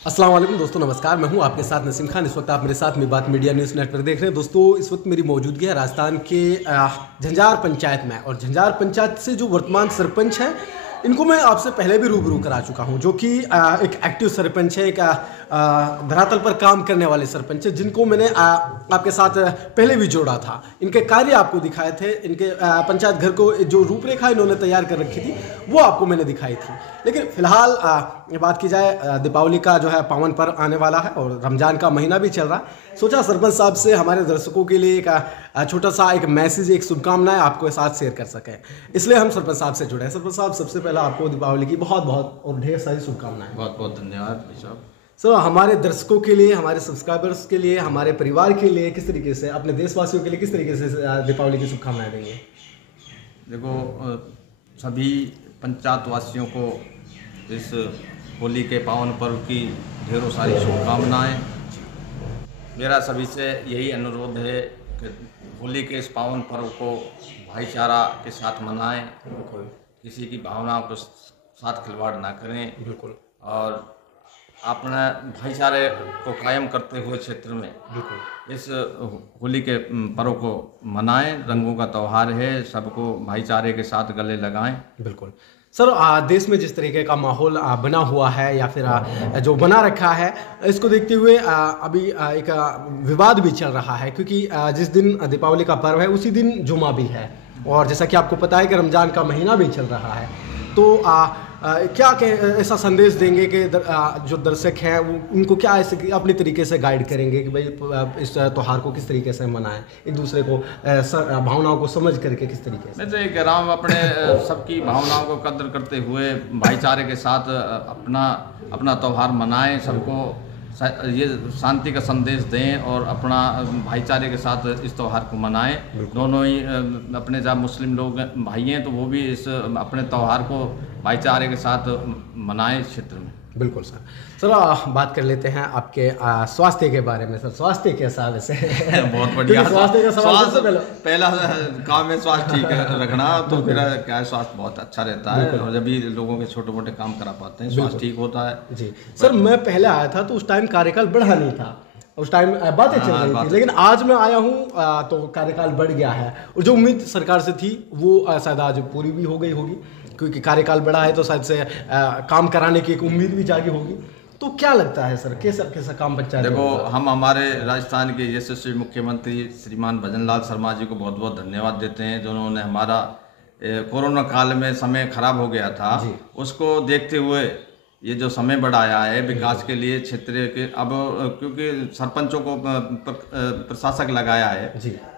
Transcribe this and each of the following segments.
अस्सलाम वालेकुम दोस्तों, नमस्कार। मैं हूं आपके साथ नसीम खान। इस वक्त आप मेरे साथ में बात मीडिया न्यूज़ नेटवर्क देख रहे हैं। दोस्तों, इस वक्त मेरी मौजूदगी है राजस्थान के झंझार पंचायत में, और झंझार पंचायत से जो वर्तमान सरपंच हैं इनको मैं आपसे पहले भी रूबरू करा चुका हूं, जो कि एक एक्टिव सरपंच है, एक धरातल पर काम करने वाले सरपंच है, जिनको मैंने आपके साथ पहले भी जोड़ा था। इनके कार्य आपको दिखाए थे, इनके पंचायत घर को जो रूपरेखा इन्होंने तैयार कर रखी थी वो आपको मैंने दिखाई थी। लेकिन फिलहाल बात की जाए, दीपावली का जो है पावन पर्व आने वाला है और रमजान का महीना भी चल रहा है। सोचा सरपंच साहब से हमारे दर्शकों के लिए एक छोटा सा एक मैसेज, एक शुभकामनाएं आपको साथ शेयर कर सकें, इसलिए हम सरपंच साहब से जुड़े हैं। सरपंच साहब, सबसे पहले आपको दीपावली की बहुत बहुत और ढेर सारी शुभकामनाएं। बहुत बहुत धन्यवाद भाई साहब। सर, हमारे दर्शकों के लिए, हमारे सब्सक्राइबर्स के लिए, हमारे परिवार के लिए किस तरीके से, अपने देशवासियों के लिए किस तरीके से दीपावली की शुभकामनाएं देंगे? देखो, सभी पंचायतवासियों को इस होली के पावन पर्व की ढेरों सारी शुभकामनाएं। मेरा सभी से यही अनुरोध है कि होली के इस पावन पर्व को भाईचारा के साथ मनाएं, किसी की भावनाओं के साथ खिलवाड़ ना करें, बिल्कुल, और अपना भाईचारे को कायम करते हुए क्षेत्र में इस होली के पर्व को मनाएं। रंगों का त्यौहार है, सबको भाईचारे के साथ गले लगाएं। बिल्कुल सर, देश में जिस तरीके का माहौल बना हुआ है या फिर जो बना रखा है, इसको देखते हुए अभी एक विवाद भी चल रहा है, क्योंकि जिस दिन दीपावली का पर्व है उसी दिन जुमा भी है, और जैसा कि आपको पता है कि रमज़ान का महीना भी चल रहा है। तो क्या ऐसा संदेश देंगे कि जो दर्शक हैं वो उनको क्या ऐसे अपने तरीके से गाइड करेंगे कि भाई इस त्यौहार को किस तरीके से मनाएं, एक दूसरे को भावनाओं को समझ करके किस तरीके से? मैं तो ये कह रहा हूँ, अपने सबकी भावनाओं को कद्र करते हुए भाईचारे के साथ अपना त्यौहार मनाएं, सबको ये शांति का संदेश दें और अपना भाईचारे के साथ इस त्यौहार को मनाएं। दोनों ही अपने जब मुस्लिम लोग भाई हैं तो वो भी इस अपने त्यौहार को भाईचारे के साथ मनाएं क्षेत्र में। बिल्कुल सर। सर, बात कर लेते हैं आपके स्वास्थ्य के बारे में। सर, स्वास्थ्य कैसा है वैसे? बहुत बढ़िया। स्वास्थ्य का सवाल पहला काम है स्वास्थ्य ठीक रखना, तो फिर क्या है, स्वास्थ्य बहुत अच्छा रहता है, और जब भी लोगों के छोटे मोटे काम करा पाते हैं, स्वास्थ्य ठीक होता है। जी सर, मैं पहले आया था तो उस टाइम कार्यकाल बढ़ा नहीं था, उस टाइम बातें चल रही थी, लेकिन आज मैं आया हूँ तो कार्यकाल बढ़ गया है, और जो उम्मीद सरकार से थी वो शायद आज पूरी भी हो गई होगी, क्योंकि कार्यकाल बढ़ा है तो शायद से काम कराने की एक उम्मीद भी जागी होगी। तो क्या लगता है सर, कैसा काम पंचायत? देखो, हम हमारे राजस्थान के यशस्वी मुख्यमंत्री श्रीमान भजन लाल शर्मा जी को बहुत बहुत धन्यवाद देते हैं, जिन्होंने हमारा कोरोना काल में समय खराब हो गया था, उसको देखते हुए ये जो समय बढ़ाया है विकास के लिए क्षेत्र के। अब क्योंकि सरपंचों को प्रशासक लगाया है,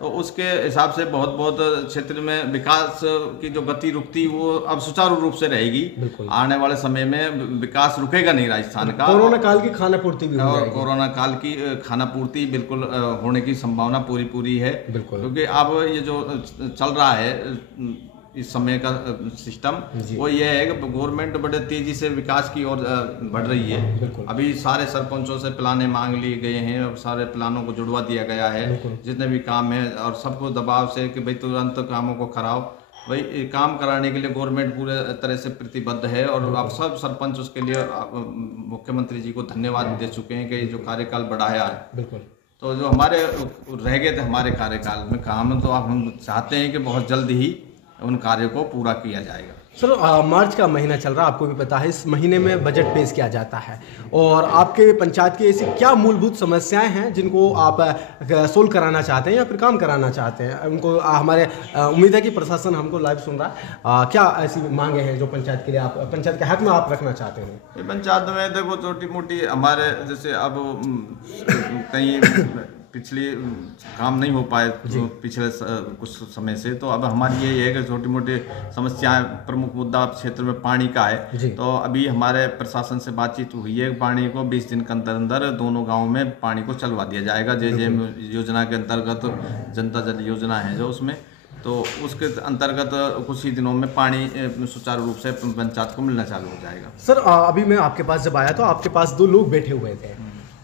तो उसके हिसाब से बहुत बहुत क्षेत्र में विकास की जो गति रुकती वो अब सुचारू रूप से रहेगी। आने वाले समय में विकास रुकेगा नहीं राजस्थान का। कोरोना काल की खाना पूर्ति भी और कोरोना काल की खाना पूर्ति बिल्कुल होने की संभावना पूरी है, क्योंकि अब ये जो चल रहा है इस समय का सिस्टम, वो ये है कि गवर्नमेंट बड़े तेजी से विकास की ओर बढ़ रही है। अभी सारे सरपंचों से प्लाने मांग लिए गए हैं और सारे प्लानों को जुड़वा दिया गया है, जितने भी काम है, और सबको दबाव से कि भाई तुरंत कामों को कराओ। भाई काम कराने के लिए गवर्नमेंट पूरे तरह से प्रतिबद्ध है, और अब सब सरपंच उसके लिए मुख्यमंत्री जी को धन्यवाद दे चुके हैं कि जो कार्यकाल बढ़ाया है। तो जो हमारे रह गए थे हमारे कार्यकाल में काम, तो अब हम चाहते हैं कि बहुत जल्द ही उन कार्यों को पूरा किया जाएगा। सर, मार्च का महीना चल रहा है, आपको भी पता है, इस महीने में बजट पेश किया जाता है, और आपके पंचायत की ऐसी क्या मूलभूत समस्याएं हैं जिनको आप सोल्व कराना चाहते हैं या फिर काम कराना चाहते हैं? उनको हमारे उम्मीद है कि प्रशासन हमको लाइव सुन रहा है, क्या ऐसी मांगे हैं जो पंचायत के लिए, आप पंचायत के हक में आप रखना चाहते हैं? पंचायत में देखो, छोटी मोटी हमारे जैसे अब कहीं पिछले काम नहीं हो पाए पिछले कुछ समय से, तो अब हमारी ये है कि छोटी मोटी समस्याएं, प्रमुख मुद्दा क्षेत्र में पानी का है। तो अभी हमारे प्रशासन से बातचीत हुई है, पानी को 20 दिन के अंदर अंदर दोनों गांवों में पानी को चलवा दिया जाएगा। जेजेएम योजना के अंतर्गत जनता जल योजना है जो उसमें, तो उसके अंतर्गत कुछ ही दिनों में पानी सुचारू रूप से पंचायत को मिलना चालू हो जाएगा। सर, अभी मैं आपके पास जब आया तो आपके पास 2 लोग बैठे हुए थे,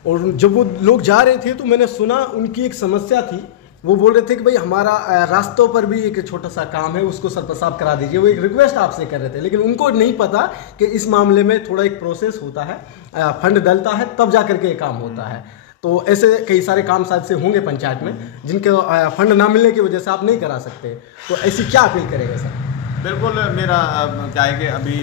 और जब वो लोग जा रहे थे तो मैंने सुना उनकी एक समस्या थी वो बोल रहे थे कि भाई हमारा रास्तों पर भी एक छोटा सा काम है, उसको सर पर साफ करा दीजिए। वो एक रिक्वेस्ट आपसे कर रहे थे, लेकिन उनको नहीं पता कि इस मामले में थोड़ा एक प्रोसेस होता है, फंड डलता है तब जा करके ये काम होता है। तो ऐसे कई सारे काम शायद से होंगे पंचायत में जिनके फंड ना मिलने की वजह से आप नहीं करा सकते, तो ऐसी क्या अपील करेंगे सर? बिल्कुल, मेरा क्या है कि अभी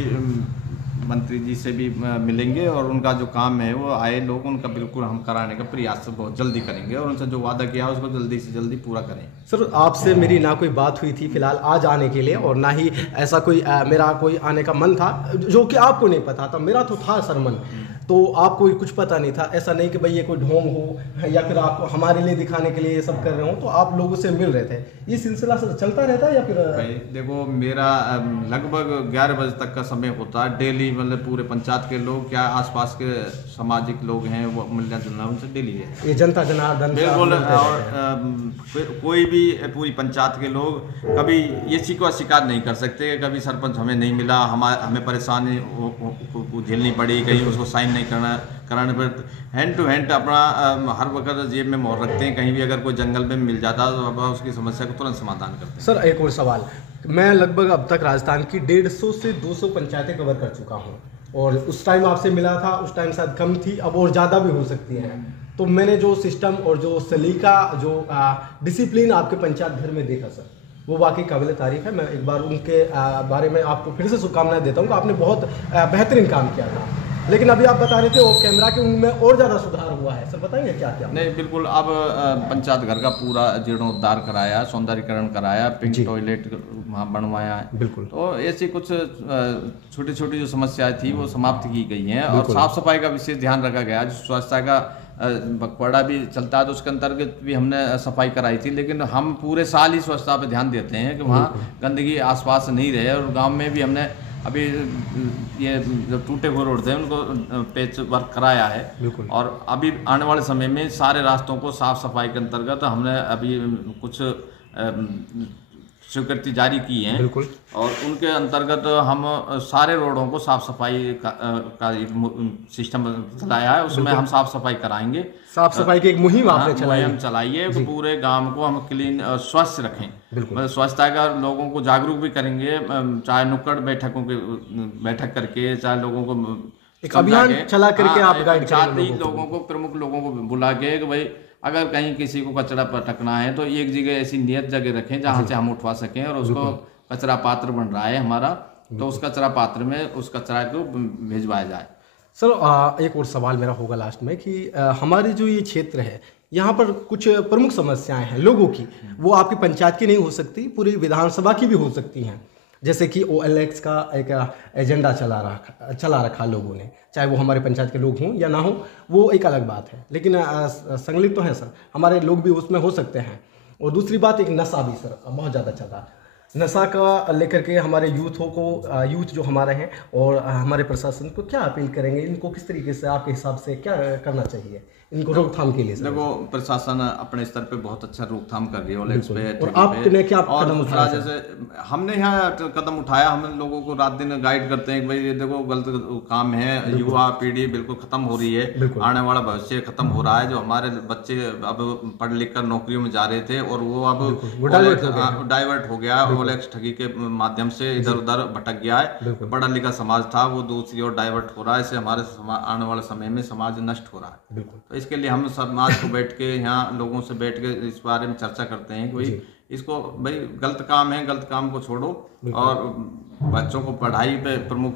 मंत्री जी से भी मिलेंगे और उनका जो काम है वो आए लोग उनका बिल्कुल हम कराने का प्रयास बहुत जल्दी करेंगे और उनसे जो वादा किया उसको जल्दी से जल्दी पूरा करें। सर आपसे मेरी ना कोई बात हुई थी फिलहाल आज आने के लिए, और ना ही ऐसा कोई मेरा कोई आने का मन था, जो कि आपको नहीं पता था। मेरा तो था सर मन, तो आपको कुछ पता नहीं था। ऐसा नहीं कि भाई ये कोई ढोंग हो या फिर आप हमारे लिए दिखाने के लिए ये सब कर रहे हो, तो आप लोगों से मिल रहे थे। ये सिलसिला सर चलता रहता है या फिर? भाई देखो, मेरा लगभग 11 बजे तक का समय होता है डेली, मतलब पूरे पंचायत के लोग क्या आसपास के सामाजिक लोग हैं वो मिलना जुलना उनसे डेली है। ये जनता जनार्दन बिल्कुल, और कोई भी पूरी पंचायत के लोग कभी ये शिकायत नहीं कर सकते कभी सरपंच हमें नहीं मिला, हमें परेशानी झेलनी पड़ी, कहीं उसको साइन नहीं कराने पर हैंड टू हैंड अपना हर वक्त जेब में मोहर रखते हैं। कहीं भी अगर कोई जंगल में मिल जाता तो अब उसकी समस्या को तुरंत समाधान करते हैं। सर एक और सवाल, मैं लगभग अब तक राजस्थान की 150 से 200 पंचायतें कवर कर चुका हूँ, और उस टाइम आपसे मिला था, उस टाइम शायद कम थी, अब और ज़्यादा भी हो सकती है। तो मैंने जो सिस्टम और जो सलीका, जो डिसिप्लिन आपके पंचायत घर में देखा सर, वो वाकई काबिल तारीफ है। मैं एक बार उनके बारे में आपको फिर से शुभकामनाएं देता हूँ कि आपने बहुत बेहतरीन काम किया था। लेकिन अभी आप बता रहे थे ऑफ कैमरा कि उनमें और ज़्यादा सुधार हुआ है, सर बताएंगे क्या क्या? नहीं बिल्कुल, अब पंचायत घर का पूरा जीर्णोद्धार कराया, सौंदर्यीकरण कराया, पिंक टॉयलेट वहाँ बनवाया है। बिल्कुल, तो ऐसी कुछ छोटी छोटी जो समस्याएं थी वो समाप्त की गई हैं और साफ सफाई का विशेष ध्यान रखा गया। जो स्वच्छता का पखवाड़ा भी चलता है तो उसके अंतर्गत भी हमने सफाई कराई थी, लेकिन हम पूरे साल ही स्वच्छता पे ध्यान देते हैं कि वहाँ गंदगी आसपास नहीं रहे। और गांव में भी हमने अभी ये जो टूटे हुए रोड थे उनको पेच वर्क कराया है, और अभी आने वाले समय में सारे रास्तों को साफ सफाई के अंतर्गत हमने अभी कुछ स्वीकृति जारी की है, और उनके अंतर्गत हम सारे रोडों को साफ सफाई का एक सिस्टम चलाया है, उसमें हम साफ सफाई कराएंगे। साफ सफाई की एक मुहिम आपने चलाइए कि पूरे गांव को हम क्लीन स्वच्छ रखें। मतलब स्वच्छता का लोगों को जागरूक भी करेंगे, चाहे नुक्कड़ बैठकों के बैठक करके, चाहे लोगों को एक अभियान चला करके आप गाइड करेंगे लोगों को, प्रमुख लोगों को बुला के कि भाई अगर कहीं किसी को कचरा पटकना है तो एक जगह ऐसी नियत जगह रखें जहाँ से हम उठवा सकें, और उसको कचरा पात्र बन रहा है हमारा, तो उस कचरा पात्र में उस कचरा को भिजवाया जाए। सर एक और सवाल मेरा होगा लास्ट में कि हमारे जो ये क्षेत्र है यहाँ पर कुछ प्रमुख समस्याएं हैं लोगों की, वो आपकी पंचायत की नहीं हो सकती, पूरी विधानसभा की भी हो सकती हैं। जैसे कि OLX का एक एजेंडा चला रखा लोगों ने, चाहे वो हमारे पंचायत के लोग हों या ना हो, वो एक अलग बात है, लेकिन संलिप्त तो है सर, हमारे लोग भी उसमें हो सकते हैं। और दूसरी बात, एक नशा भी सर बहुत ज़्यादा चल रहा है। नशा का लेकर के हमारे यूथ जो हमारे हैं और हमारे प्रशासन को क्या अपील करेंगे, इनको किस तरीके से आपके हिसाब से क्या करना चाहिए इनको रोकथाम के लिए? देखो, प्रशासन अपने स्तर पे बहुत अच्छा रोकथाम कर रही है OLX पे, और आपने क्या कदम उठाया? जैसे हमने यहाँ कदम उठाया, हम लोगों को रात दिन गाइड करते हैं कि भाई ये देखो गलत काम है, युवा पीढ़ी बिल्कुल खत्म हो रही है, आने वाला भविष्य खत्म हो रहा है। जो हमारे बच्चे अब पढ़ लिख कर नौकरियों में जा रहे थे और वो अब डाइवर्ट हो गया, OLX ठगी के माध्यम से इधर उधर भटक गया है। पढ़ा लिखा समाज था वो दूसरी ओर डाइवर्ट हो रहा है, इससे हमारे आने वाले समय में समाज नष्ट हो रहा है। तो इसके लिए हम समाज को बैठ के यहाँ लोगों से बैठ के इस बारे में चर्चा करते हैं कि भाई इसको भाई गलत काम है, गलत काम को छोड़ो और बच्चों को पढ़ाई पे प्रमुख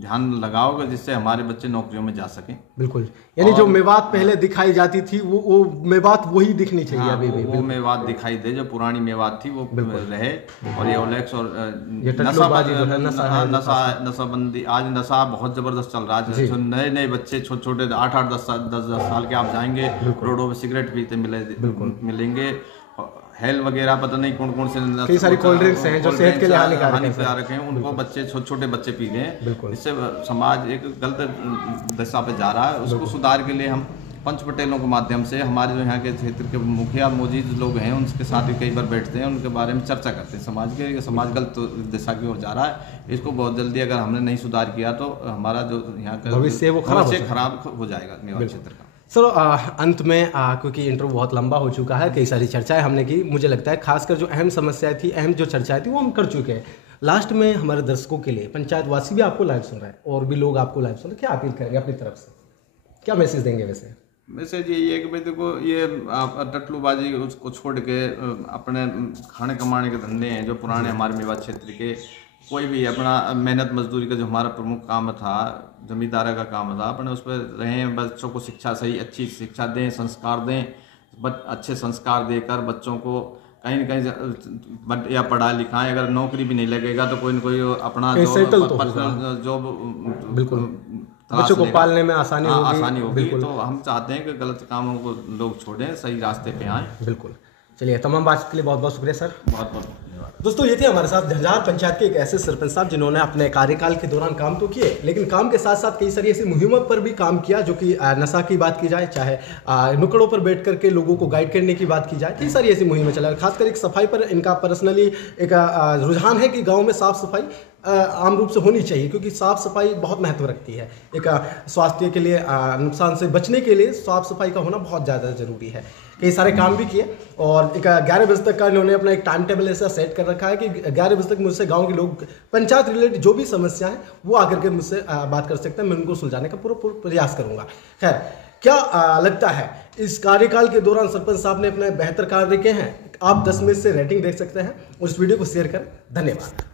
ध्यान लगाओगे जिससे हमारे बच्चे नौकरियों में जा सकें। बिल्कुल, यानी जो मेवात पहले दिखाई जाती थी वो मेवात वही दिखनी चाहिए। हाँ, अभी वो मेवात दिखाई दे, जो पुरानी मेवात थी वो रहे। और ये OLX और नशाबंदी, आज नशा बहुत जबरदस्त चल रहा है। जो नए बच्चे छोटे छोटे 8-8 10 साल के आप जाएंगे रोडों पे सिगरेट पीते मिलेंगे, हेल वगैरह पता नहीं कौन कौन से कई सारी कोल्ड ड्रिंक्स हैं जो सेहत के लिए हानिकारक हैं, उनको बच्चे छोटे बच्चे पी रहे हैं। इससे समाज एक गलत दिशा पे जा रहा है। उसको सुधार के लिए हम पंच पटेलों के माध्यम से हमारे जो यहाँ के क्षेत्र के मुखिया मौजूद लोग हैं उनके साथ भी कई बार बैठते हैं, उनके बारे में चर्चा करते हैं। समाज गलत दिशा की ओर जा रहा है, इसको बहुत जल्दी अगर हमने नहीं सुधार किया तो हमारा जो यहाँ का भविष्य खराब हो जाएगा मेवात क्षेत्र का। सर अंत में क्योंकि इंटरव्यू बहुत लंबा हो चुका है, कई सारी चर्चाएं हमने की, मुझे लगता है खासकर जो अहम समस्याएं थी, अहम जो चर्चाएं थी वो हम कर चुके हैं। लास्ट में हमारे दर्शकों के लिए, पंचायतवासी भी आपको लाइव सुन रहा है और भी लोग आपको लाइव सुन रहे हैं, क्या अपील करेंगे अपनी तरफ से, क्या मैसेज देंगे? वैसे मैसेज यही है कि भाई देखो, ये आप टटलूबाजी उसको छोड़ के अपने खाने कमाने के धंधे हैं जो पुराने हमारे मेवात क्षेत्र के, कोई भी अपना मेहनत मजदूरी का जो हमारा प्रमुख काम था, जमींदारा का काम था, अपने उस पर रहें, बच्चों को शिक्षा सही अच्छी शिक्षा दें, संस्कार दें, अच्छे संस्कार देकर बच्चों को कहीं न कहीं या पढ़ा लिखाएं। अगर नौकरी भी नहीं लगेगा तो कोई न कोई अपना पर्सनल जॉब बिल्कुल बच्चों को पालने में आसानी होगी। तो हम चाहते हैं कि गलत कामों को लोग छोड़ें, सही रास्ते पे आएँ। बिल्कुल। चलिए, तमाम बातचीत के लिए बहुत बहुत शुक्रिया सर। बहुत बहुत धन्यवाद। दोस्तों, ये थे हमारे साथ झंझार पंचायत के एक ऐसे सरपंच साहब जिन्होंने अपने कार्यकाल के दौरान काम तो किए, लेकिन काम के साथ साथ कई सारी ऐसी मुहिमों पर भी काम किया, जो कि नशा की बात की जाए, चाहे नुक्कड़ों पर बैठ करके लोगों को गाइड करने की बात की जाए, कई सारी ऐसी मुहिमें चला। खासकर एक सफाई पर इनका पर्सनली एक रुझान है कि गाँव में साफ सफाई आम रूप से होनी चाहिए, क्योंकि साफ़ सफाई बहुत महत्व रखती है। एक स्वास्थ्य के लिए नुकसान से बचने के लिए साफ़ सफाई का होना बहुत ज़्यादा ज़रूरी है। कई सारे काम भी किए और एक 11 बजे तक का इन्होंने अपना एक टाइम टेबल ऐसा सेट कर रखा है कि 11 बजे तक मुझसे गांव के लोग पंचायत रिलेटेड जो भी समस्या है वो आकर के मुझसे बात कर सकते हैं, मैं उनको सुलझाने का पूरा प्रयास करूँगा। खैर, क्या लगता है इस कार्यकाल के दौरान सरपंच साहब ने अपने बेहतर कार्य किए हैं? आप 10 में से रेटिंग देख सकते हैं और इस वीडियो को शेयर करें। धन्यवाद।